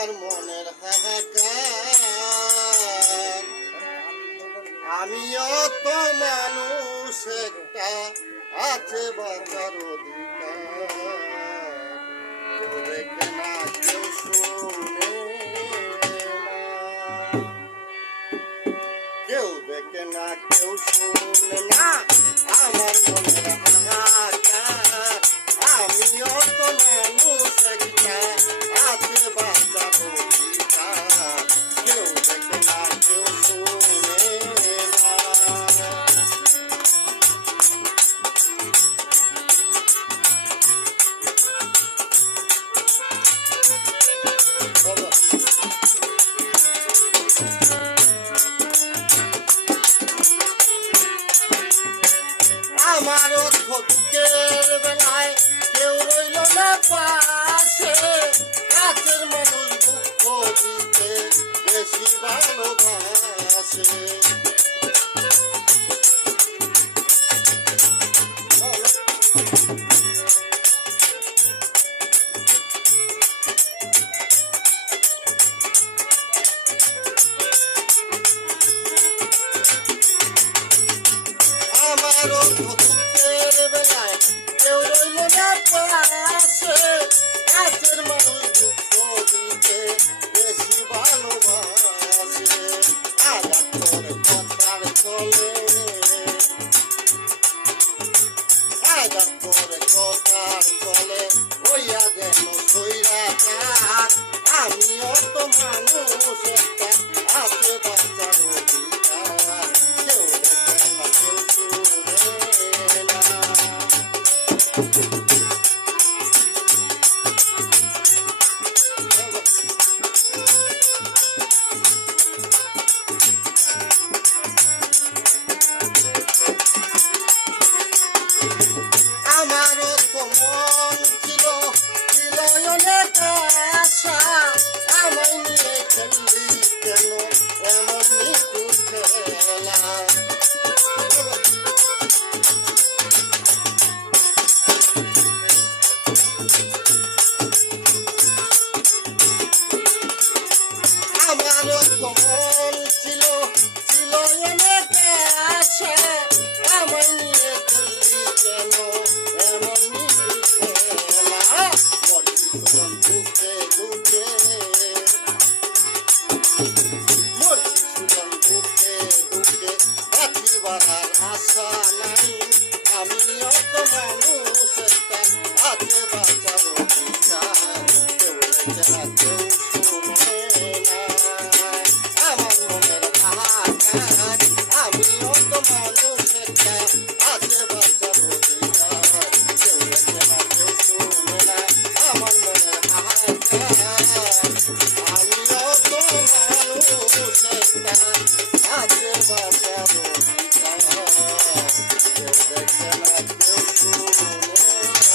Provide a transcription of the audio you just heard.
আমার মনের হাহাকার। আমিও তো মানুষ, একটা আছে বাঁচার অধিকার। কেউ দেখে না, কেউ শুনে না, কেউ দেখে না, কেউ শুনে না আমার মনের হাহাকার। আমিও তো মানুষ, একটা আছে বাঁচার অধিকার। কেউ দেখে না, কেউ শুনে না। আমারও দুঃখের বেলায় কেউ রইল না পাশে। কাছের মানুষ দুঃখ দিতে বেশি ভালোবাসে। আমারও দুঃখের বেলায় কেউ রইল না পাশে। কাছের মানুষ দুঃখ দিতে বেশি ভালোবাসে। আঘাত করে কথার চলে, আঘাত করে কথার চলে, হইয়া যেন সইরাচার। আমিও তো মানুষ, একটা আছে বাঁচার অধিকার। কেউ দেখে না, কেউ শুনে না। আমারও তো মন ছিল, ছিল অনেক আশা। আমায় নিয়ে খেললি কেন এমন নিখুঁত খেলা? আমারও তো মন ছিল, ছিল অনেক আশা। আমায় নিয়ে খেললি কেন এমন নিখুঁত খেলা? মরছিলাম দুঃখে দুঃখে, মরছিলাম দুঃখে দুঃখে, বাঁচিবার আর আশা নাই। আমিও তো মানুষ, একটা আছে বাঁচার অধিকার। কেউ দেখে না, কেউ শুনে না আমার মনের হাহাকার। আমিও তো মানুষ, একটা আছে বাঁচার অধিকার। কেউ দেখে না, কেউ শুনে না আমার মনের হাহাকার। আমিও তো মানুষ, একটা আছে বাঁচার অধিকার। কেউ দেখে না, কেউ শুনে না।